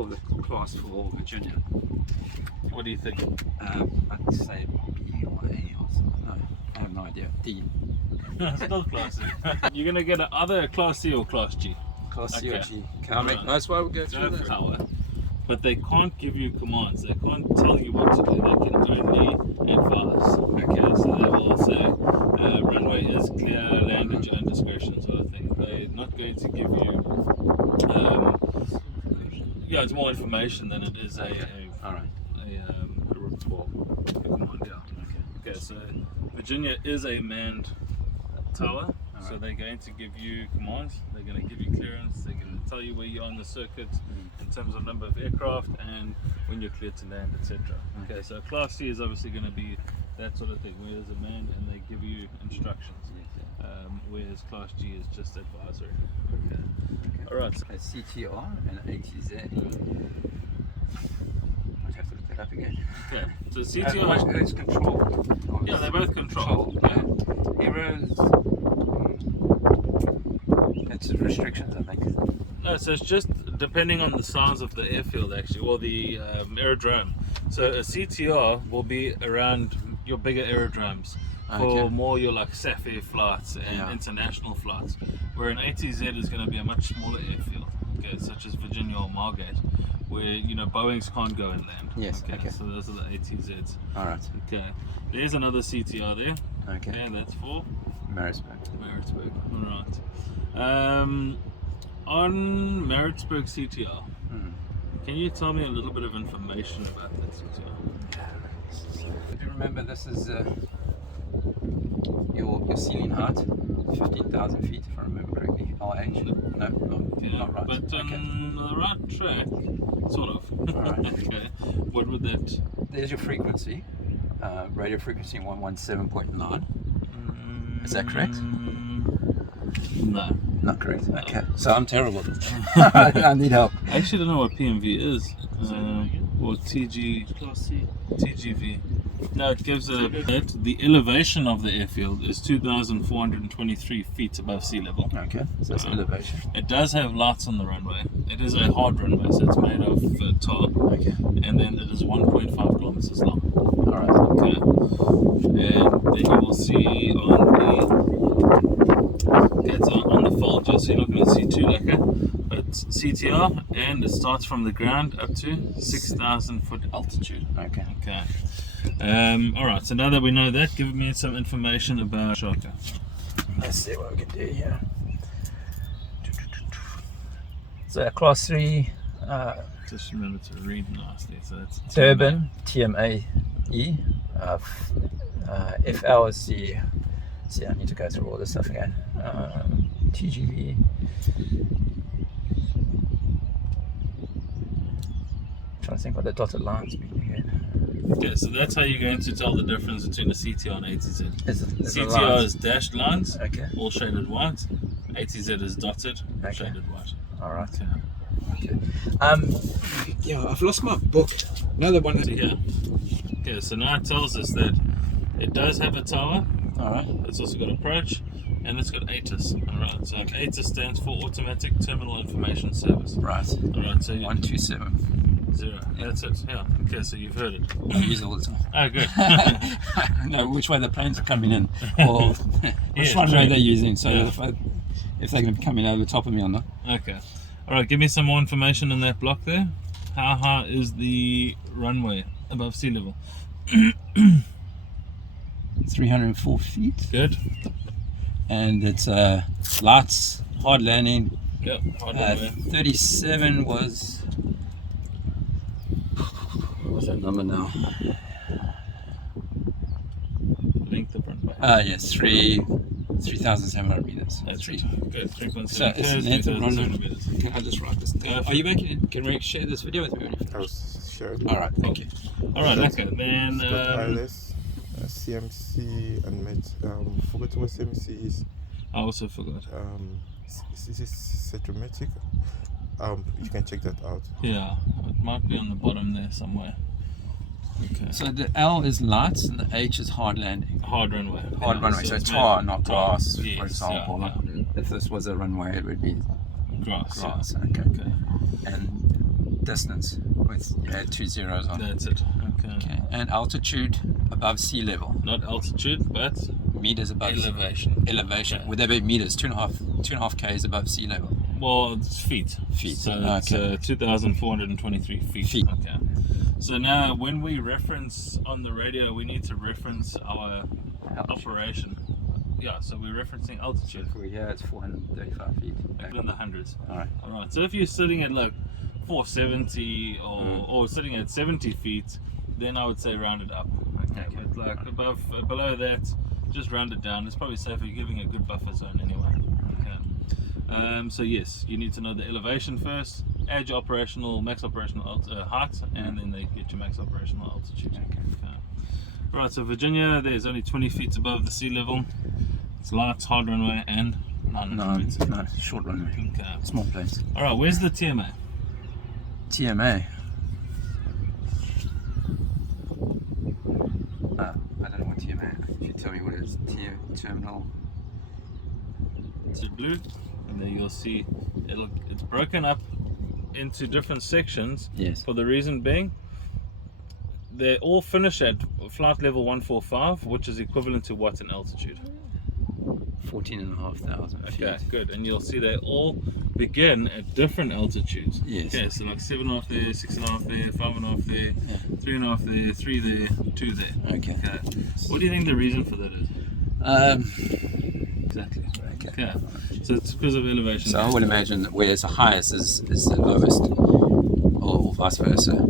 The class for Virginia. What do you think? I'd say B or A or something. No, I have no idea. D. Still Class C. You're going to get either a Class C or Class G. Class C or Okay. G. Can I make that's why we go through Go that? power. But they can't give you commands. They can't tell you what to do. They can only advise. Okay, so they will say runway is clear, land at your own discretion, sort of thing. They're not going to give you yeah, it's more information than it is a report. Command, yeah. Okay, so Virginia is a manned tower, so they're going to give you commands, they're going to give you clearance, they're going to tell you where you are on the circuit in terms of number of aircraft and when you're cleared to land, etc. Okay, so Class C is obviously going to be that sort of thing, where there's a man and they give you instructions. Whereas Class G is just advisory. Okay. Alright. A CTR and ATZ. I'd have to look that up again. Okay. So CTR is control. Yeah, they're both control. Yeah. Errors. That's restrictions, I think. No, so it's just depending on the size of the airfield actually, or the aerodrome. So a CTR will be around your bigger aerodromes. For more your like SAF flights and international flights, where an ATZ is going to be a much smaller airfield, okay, such as Virginia or Margate, where Boeings can't go and land. Yes. Okay. So those are the ATZs. All right. Okay. There's another CTR there. Okay. And that's for Maritzburg. All right. On Maritzburg CTR, can you tell me a little bit of information about that CTR? Do you remember this is your ceiling height, 15,000 feet, if I remember correctly. LH? No, not right. But on the right track, sort of. Alright. Okay. What would that? There's your frequency, radio frequency 117.9. Is that correct? No. Not correct. Okay. So I'm terrible. I need help. I actually don't know what PMV is. Or TGV. No, it gives the elevation of the airfield is 2,423 feet above sea level. Okay, so that's elevation. It does have lights on the runway. It is a hard runway, so it's made of tar. Okay. And then it is 1.5 kilometers long. Alright. Okay. And then you will see on the folder, so you're not going to see too lacquer, but CTR, and it starts from the ground up to 6,000 foot altitude. Okay. Alright, so now that we know that, give me some information about Shaka. Let's see what we can do here. So Class 3 just remember to read nicely. So that's Durban TMAE. FL is the. See, I need to go through all this stuff again. TGV. Trying to think what the dotted lines mean again. Okay, so that's how you're going to tell the difference between a CTR and ATZ. Is CTR is dashed lines, okay, all shaded white. ATZ is dotted, shaded white. Alright. Okay. Yeah, I've lost my book. Another one. Yeah. Okay, so now it tells us that it does have a tower. Alright. It's also got approach, and it's got ATIS. Alright, so ATIS stands for Automatic Terminal Information Service. Right. Alright, so 127. Yeah, that's it. Yeah. Okay, so you've heard it. I use it all the time. Oh, good. I know which way the planes are coming in, or which runway they're using. So if they're going to be coming over the top of me or not. Okay. All right. Give me some more information on that block there. How high is the runway above sea level? 304 feet. Good. And it's lights, hard landing. Yep. Hard runway. 37 was. What's that number now? Length of runway. Yes, 3,700 meters. That's 3. Good. 3.7. So it's the length of runway. meters. Can I just write this down? Are you making? Can we share this video with me? I'll share it. All right, thank you. All right. Okay. Then. ILS, CMC, and forgot what CMC is. I also forgot. Is this Cetrometric? You can check that out. Yeah, it might be on the bottom there somewhere. Okay. So the L is lights and the H is hard landing. Hard runway. Hard runway, so it's tar, not grass, yes, for example. yeah, If this was a runway, it would be grass. grass. Yeah. Okay. Okay. And distance with 2 zeros on. That's it. Okay. Okay. And altitude above sea level. Not altitude, but Meters above elevation. Elevation. Okay. Would that be meters? 2.5 k's above sea level. Well, it's feet. Feet. So Okay. it's 2,423 feet. Feet. Okay. So now, when we reference on the radio, we need to reference our operation. Yeah. So we're referencing altitude. For here, it's 435 feet. In the hundreds. All right. All right. So if you're sitting at like 470 or sitting at 70 feet, then I would say round it up. Okay. But like below that, just round it down. It's probably safer. You're giving a good buffer zone anyway. Okay. So yes, you need to know the elevation first, add your max operational height, and then they get your max operational altitude. Okay. Right. So Virginia, there's only 20 feet above the sea level. It's light, hard runway, and none. Short runway. Okay. Small place. All right. Where's the TMA? TMA. I don't know what TMA. If you tell me what it is, terminal. It's blue, and then you'll see it's broken up into different sections. Yes. For the reason being, they all finish at flight level 145, which is equivalent to what in altitude? 14,500 feet. Okay, good. And you'll see they all begin at different altitudes. Yes. Okay, so like 7.5 there, 6.5 there, 5.5 there, 3.5 there, 3 there, 2 there. Okay. What do you think the reason for that is? Exactly. Okay. So it's because of elevation. So I would imagine that where it's the highest is the lowest, or vice versa.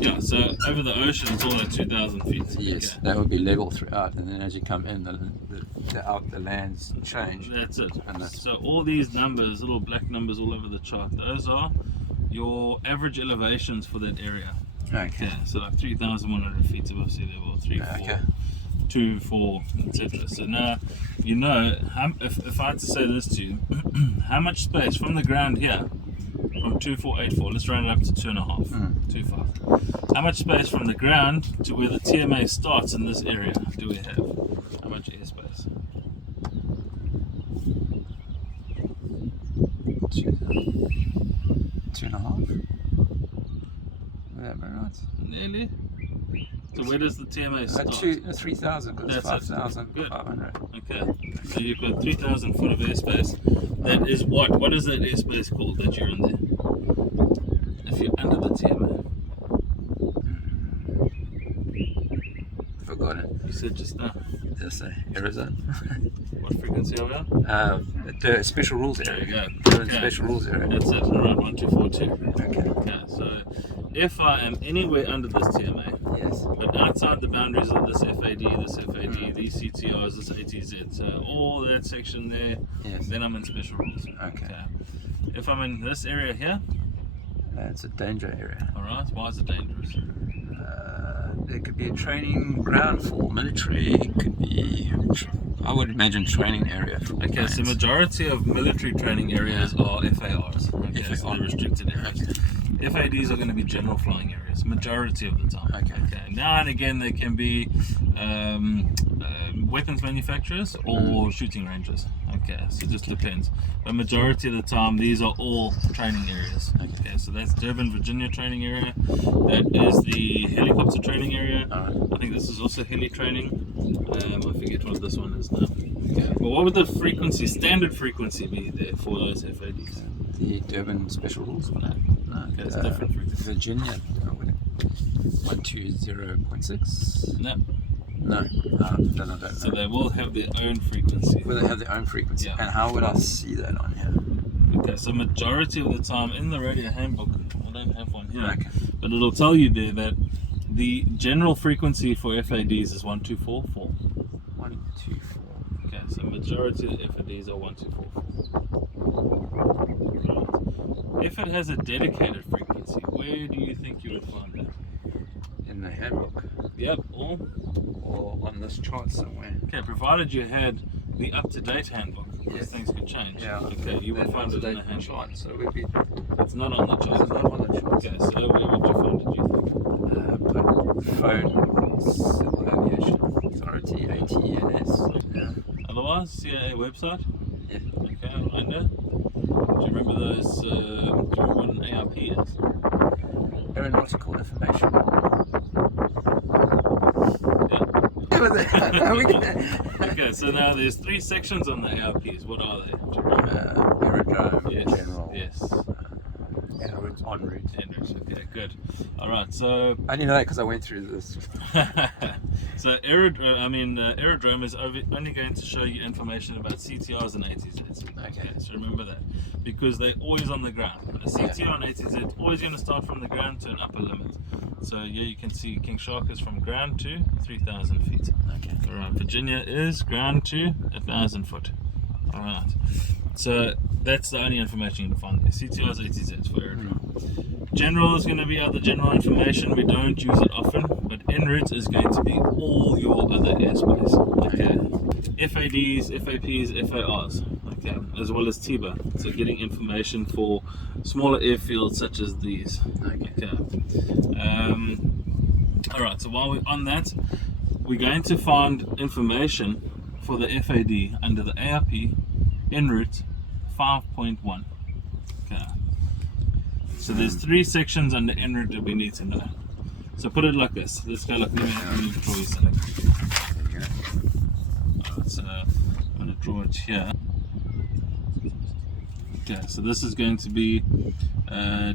Yeah, so over the ocean it's all at 2,000 feet. Yes, Okay. that would be level throughout, and then as you come in, the lands change. That's it. And that's, So all these numbers, little black numbers all over the chart, those are your average elevations for that area. okay. Yeah, so like 3,100 feet above sea level, 3, 4, Okay. 2, 4, etc. So now, you know, if I had to say this to you, how much space from the ground here, from 2484, let's round it up to 2.5, 25. How much space from the ground to where the TMA starts in this area do we have? How much airspace? 2.5. Would that be right? Nearly. So where does the TMA start? 3,000, because it's That's it. 5,500. Okay. So you've got 3,000 foot of airspace. That is what? What is that airspace called that you're in there? If you're under the TMA. Forgotten. You said just now. Did I say Arizona? What frequency are we on? The special rules There you area. go. The special rules area. That's it, around 1242. Okay. Okay, so if I am anywhere under this TMA, Yes. but outside the boundaries of this FAD, these CTRs, this ATZ, so all that section there, Yes. then I'm in special rules. Okay. If I'm in this area here, It's a danger area. alright, why is it dangerous? There could be a training ground for military. It could be, I would imagine, training area for Okay, planes. so majority of military training areas are FARs. Okay, so they're restricted areas. FADs are going to be general flying areas, majority of the time. Okay. Now and again, they can be weapons manufacturers or shooting ranges. Okay, so it just depends. But majority of the time, these are all training areas. Okay, so that's Durban, Virginia training area. That is the helicopter training area. I think this is also heli training. I forget what this one is now. Okay. But what would the frequency, standard frequency be there for those FADs? The Durban special rules for that. No, Okay, it's different frequency. Virginia, 120.6. No. No, I don't know. So they will have their own frequency. Will they have their own frequency? Yeah. And how would I see that on here? Okay, so majority of the time in the radio handbook, I don't have one here, Okay. but it'll tell you there that the general frequency for FADs is 1244. 124. Okay, so majority of FADs are 1244. Right. If it has a dedicated frequency, where do you think you would find that? In the handbook. Yep, or On this chart somewhere. okay, provided you had the up-to-date handbook, because Yes. things could change. Yeah. Okay, you would find it in the handbook. chart, so it would be It's not on the chart. it's not on the chart. Okay, so where would you find it, do you think? But phone, Civil Aviation Authority, ATNS. Yeah. Otherwise, CIA website. Yeah. Okay, I know. Do you remember those? Do you remember what an ARP is? aeronautical information. Okay, so now there's 3 sections on the ARPs. What are they? Aerodrome, Yes. general, Yes. en route, en route. En route. Okay, good. All right. So I only know that because I went through this. so aerodrome is only going to show you information about CTRs and ATZs. Okay. So remember that, because they're always on the ground. A CTR and ATZ always going to start from the ground to an upper limit. So yeah, you can see King Shark is from ground to 3,000 feet. Okay. All right. Virginia is ground to 1,000 foot. All right. So that's the only information you can find there. CTRs, ATZs for aerodrome. General is going to be other general information. We don't use it often, but en route is going to be all your other airspace. Okay. FADs, FAPs, FARs. Okay. As well as TIBA. So getting information for smaller airfields such as these. Okay. All right. So while we're on that, we're going to find information for the FAD under the ARP en route 5.1. Okay. So there's 3 sections under en route that we need to know. So put it like this. Let's go like let me draw you something. Alright, so I'm going to draw it here. Okay, so this is going to be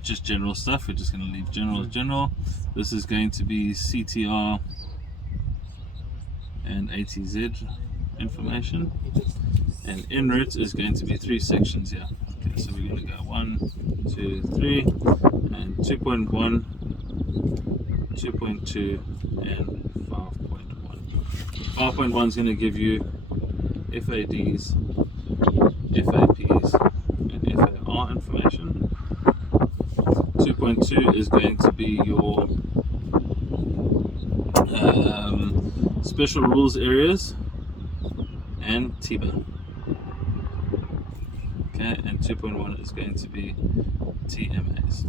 just general stuff. We're just going to leave general as general. This is going to be CTR and ATZ information. And en route is going to be 3 sections here. Okay, so we're going to go 1, 2, 3, and 2.1, 2.2, and 5.1. 5.1 is going to give you FADs, FAPs, and FAR information. 2.2 is going to be your special rules areas and TIBA. Okay, and 2.1 is going to be TMAs.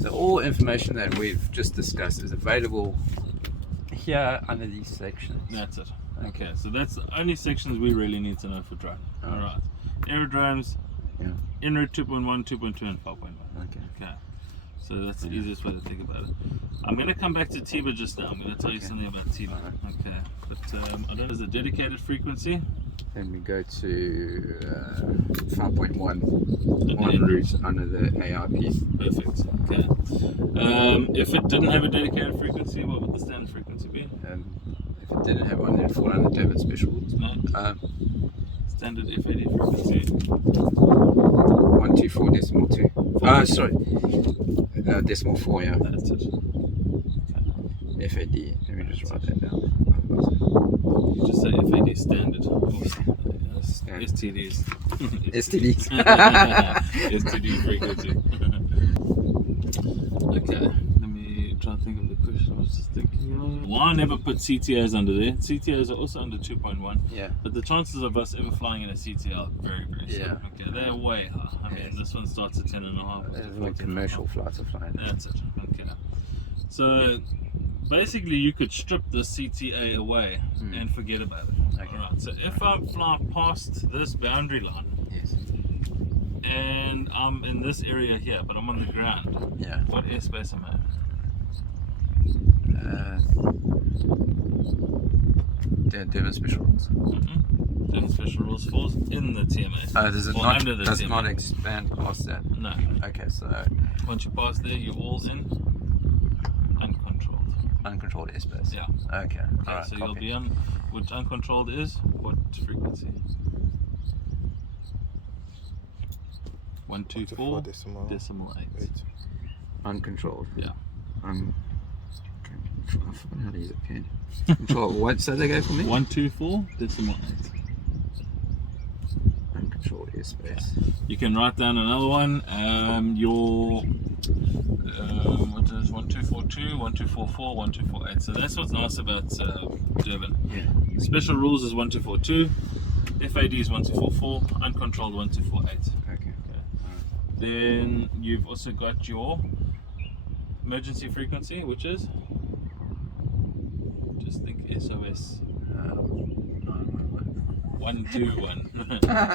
So all information that we've just discussed is available here under these sections. That's it. Okay, so that's the only sections we really need to know for drone. Alright. Aerodromes, en route 2.1, 2.2, and 5.1. Okay. So that's the easiest way to think about it. I'm going to come back to TIBA just now. I'm going to tell you something about TIBA. Okay. But I don't know, there's a dedicated frequency. Then we go to 5.1 en route under the ARP. Perfect. Okay. If it didn't have a dedicated frequency, what would the standard frequency be? If it didn't have one, it'd fall under Durban special rules. No. Standard FAD frequency. 124.2. Sorry. Decimal 4, yeah. That's it. Okay. FAD. Let me just write that down. You just say FAD standard. STDs. STDs. STD frequency. Okay, let me try to think of the question I was just thinking of. Why never put CTAs under there? CTAs are also under 2.1. Yeah. But the chances of us ever flying in a CTL are very, very slim. Okay, they're way high. I mean, this one starts at 10.5. There's like commercial flights are flying. That's it. Okay. So basically, you could strip the CTA away and forget about it. Okay. Alright, so if I fly past this boundary line and I'm in this area here, but I'm on the ground, what airspace am I in? Durban special rules. Durban special rules falls in the TMA. Does it or not? under the Does TMA. not expand past that? No. Okay, so Once you pass there, you're all in uncontrolled. Uncontrolled airspace. Yeah. Okay. All right. So you'll be on, which uncontrolled is what frequency? 124.8. Uncontrolled. Yeah. I forgot how to use a pen. Control. What? Say that again for me. 124.8. Uncontrolled airspace. You can write down another one. Your what is 1242, 1244, 1248. So that's what's nice about Durban. Yeah. Special rules is 1242, FAD is 1244, uncontrolled 1248. Okay. Then you've also got your emergency frequency, which is, just think SOS. 121.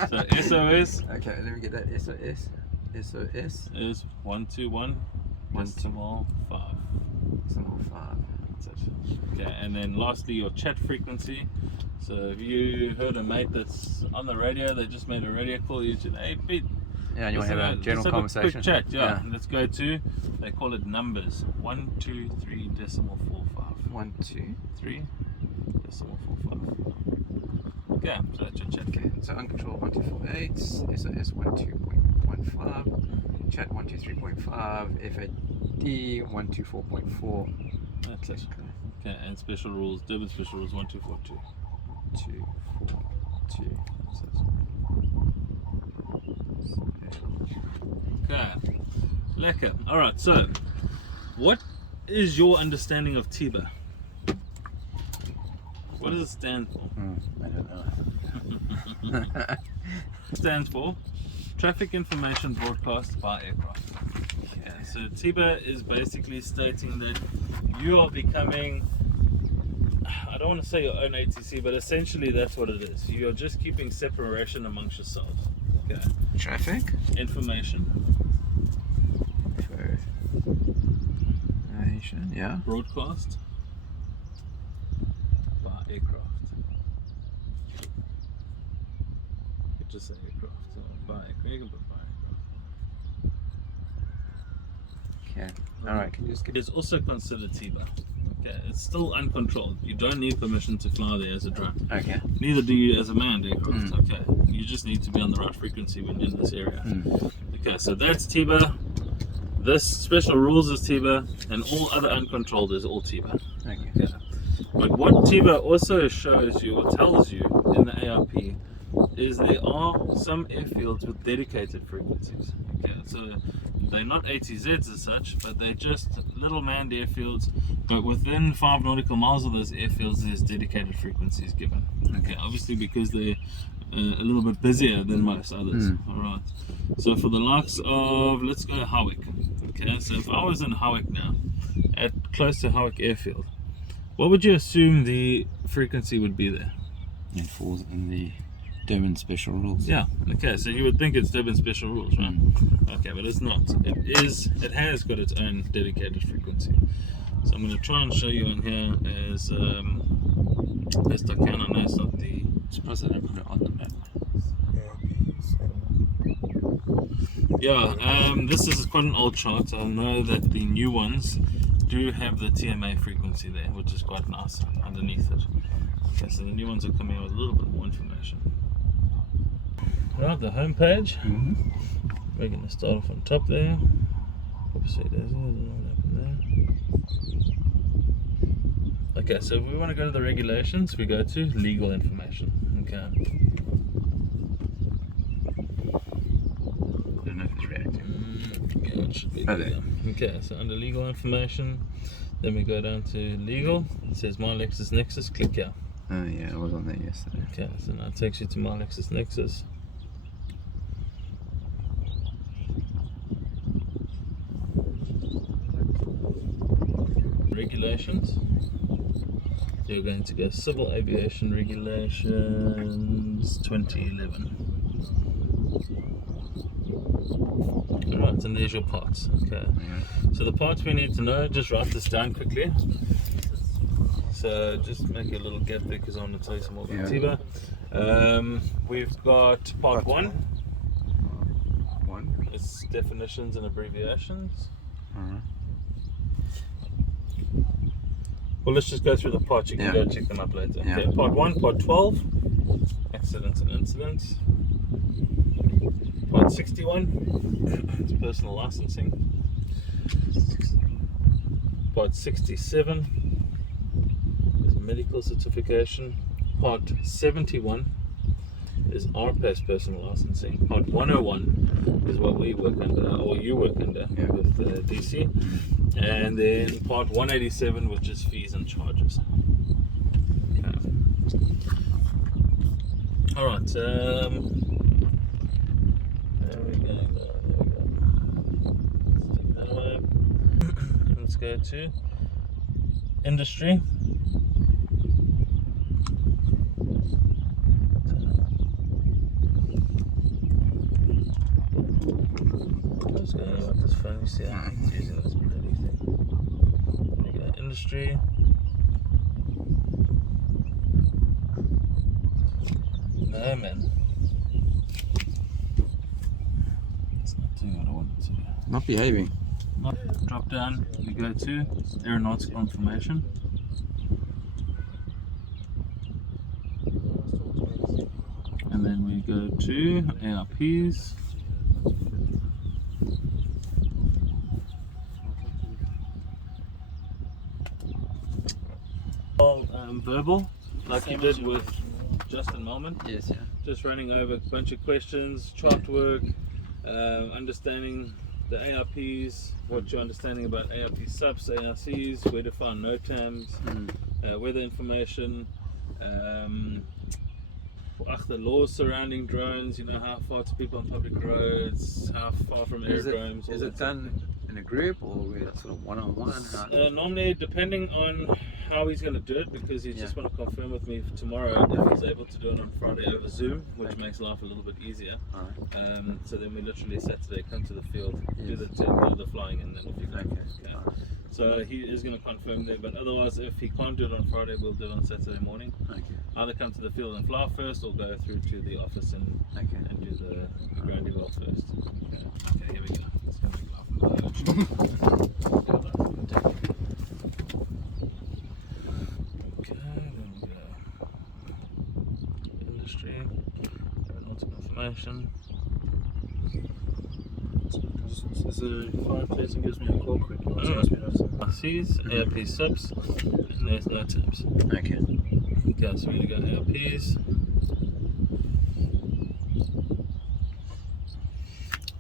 So SOS. Okay, let me get that. SOS. SOS is 121. decimal 5. Decimal 5. That's it. Okay, and then lastly your chat frequency. So if you heard a mate that's on the radio, they just made a radio call, you said, hey Pete, Yeah, and you want to have a general let's conversation. Quick chat, yeah. Let's go to, they call it numbers. 1, 2, 3, decimal 4, 5. 1, 2, 3, decimal 4, 5. Okay, so that's your chat. Okay, so uncontrolled 1248, SOS 12.15, chat 123.5, FAD 124.4. That's it. Okay, and special rules, Durban special rules 1242. 242. Okay, lekker. Alright, so what is your understanding of TIBA? What does it stand for? I don't know. It stands for Traffic Information Broadcast by Aircraft. Okay, so TIBA is basically stating that you are becoming, I don't want to say your own ATC, but essentially that's what it is. You're just keeping separation amongst yourselves. Okay. Traffic? Information. Information, yeah. Broadcast by aircraft. You could just say aircraft. So by aircraft. You can put by aircraft. Okay. Alright, can you just give It is also considered TIBA. Okay, it's still uncontrolled. You don't need permission to fly there as a drone. Okay. Neither do you as a manned aircraft. Okay, you just need to be on the right frequency when you're in this area. Okay, so that's TIBA. This special rules is TIBA, and all other uncontrolled is all TIBA. Okay. Okay. But what TIBA also shows you or tells you in the ARP is there are some airfields with dedicated frequencies. Okay, so they're not ATZs as such, but they're just little manned airfields. But within 5 nautical miles of those airfields, there's dedicated frequencies given. Okay, obviously because they're a little bit busier than most others. All right. So for the likes of, let's go Howick. Okay, so if I was in Howick now, at close to Howick Airfield, what would you assume the frequency would be there? It falls in the Durban special rules. Yeah. Okay, so you would think it's Durban special rules, right? Okay, but it's not. It has got its own dedicated frequency. So I'm going to try and show you in here as best I can. I know it's not the. Suppose I don't put it on the map. Yeah, this is quite an old chart. I know that the new ones do have the TMA frequency there, which is quite nice underneath it. Okay, so the new ones are coming out with a little bit more information. Right, the home page. We're going to start off on top there. Oopsie daisy, I don't know what happened there. Okay, so if we want to go to the regulations, we go to legal information. Okay. I don't know if it's reactive. Yeah, it should be Oh, there. Okay, so under legal information, then we go down to legal. It says My LexisNexis. Click here. Oh yeah, I was on there yesterday. Okay, so now it takes you to My LexisNexis. Regulations. So you're going to go Civil Aviation Regulations 2011. Alright, and there's your parts. Okay. So the parts we need to know, just write this down quickly. So just make a little gap there because I want to tell you some more about TIBA. We've got part 1. It's definitions and abbreviations. Well, let's just go through the parts. You can go check them up later. Yeah. Okay, part 1, part 12, accidents and incidents. Part 61, it's personal licensing. Part 67 is medical certification. Part 71 is RPAS personal licensing. Part 101 is what we work under, or you work under with DC. And then part 187, which is fees and charges. Okay. Alright, there we go. Let's take that away. Let's go to industry. Let's go with this phone. You see how I'm using this. industry. No, man. It's not doing what I want it to. Not behaving. Drop down, we go to aeronautical information. And then we go to ARPs. All verbal, like you did with Justin Moment. Yes, yeah. Just running over a bunch of questions, chart work, understanding the ARPs, what you're understanding about ARP subs, ARCs, where to find NOTAMs, weather information, the laws surrounding drones, you know, how far to people on public roads, how far from aerodromes. Is it done in a group or with sort of one-on-one? Normally, depending on how he's going to do it, because he's just want to confirm with me for tomorrow if he's able to do it on Friday over Zoom, which makes life a little bit easier. So then we literally Saturday come to the field, do the flying, and then if you go. So he is going to confirm there, but otherwise if he can't do it on Friday, we'll do it on Saturday morning. Either come to the field and fly first, or go through to the office and do the ground eval first. Okay, here we go. Let's go make life a little industry, aeronautical information. There's a fire place and gives me a call quick. RCs, ARP subs, and there's NOTAMs. Okay. Okay, so we're going to go ARPs.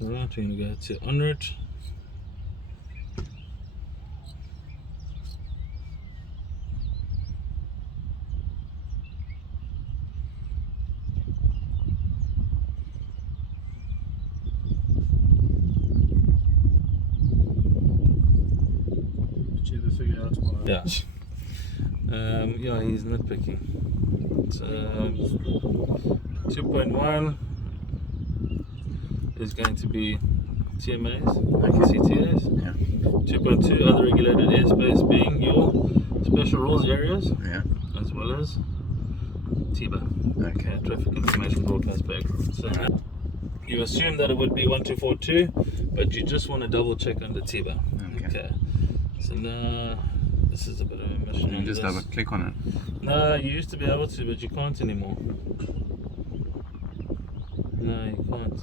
Alright, we're going to go to en route. Figure out tomorrow. Yeah. Yeah, he's nitpicking. So 2.1 is going to be TMAs, CTAs. 2.2 other regulated airspace being your special rules areas, as well as TIBA. Okay, traffic information broadcast background. So you assume that it would be 1242, but you just want to double check on the TIBA. Okay. So now, this is a bit of a mission. You just double click on it. No, you used to be able to, but you can't anymore. No, you can't.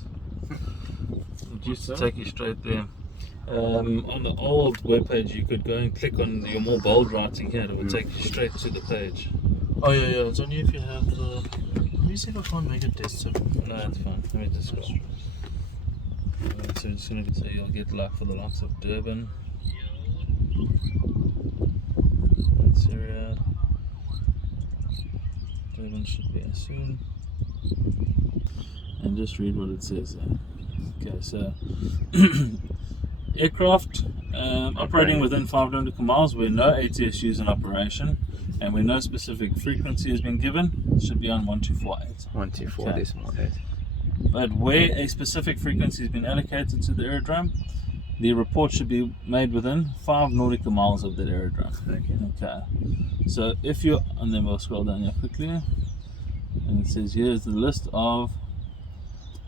It used to take you straight there. On the old webpage, you could go and click on your more bold writing here, it would take you straight to the page. Oh yeah, it's only if you have the... Let me see if I can't make it desktop. No, it's fine. Let me just scroll. So, so you'll get like for the likes of Durban. Syria. Durban should be as soon. And just read what it says there. Okay, so aircraft operating within 500 miles where no ATSU is in operation and where no specific frequency has been given, it should be on 1248. 124.8. But where a specific frequency has been allocated to the aerodrome, the report should be made within 5 nautical miles of that aerodrome. Okay. So if you, and then we'll scroll down here quickly, and it says here's the list of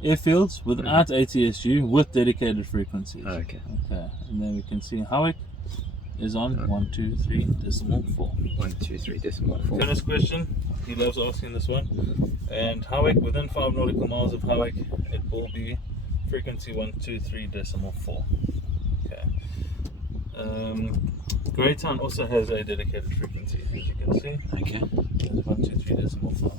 airfields without ATSU with dedicated frequencies. Okay. And then we can see Howick is on 123.4. 123.4. Tennis question. He loves asking this one. And Howick, within 5 nautical miles of Howick, it will be frequency 123.4. Okay. Greytown also has a dedicated frequency, as you can see. Okay. It's 123.5.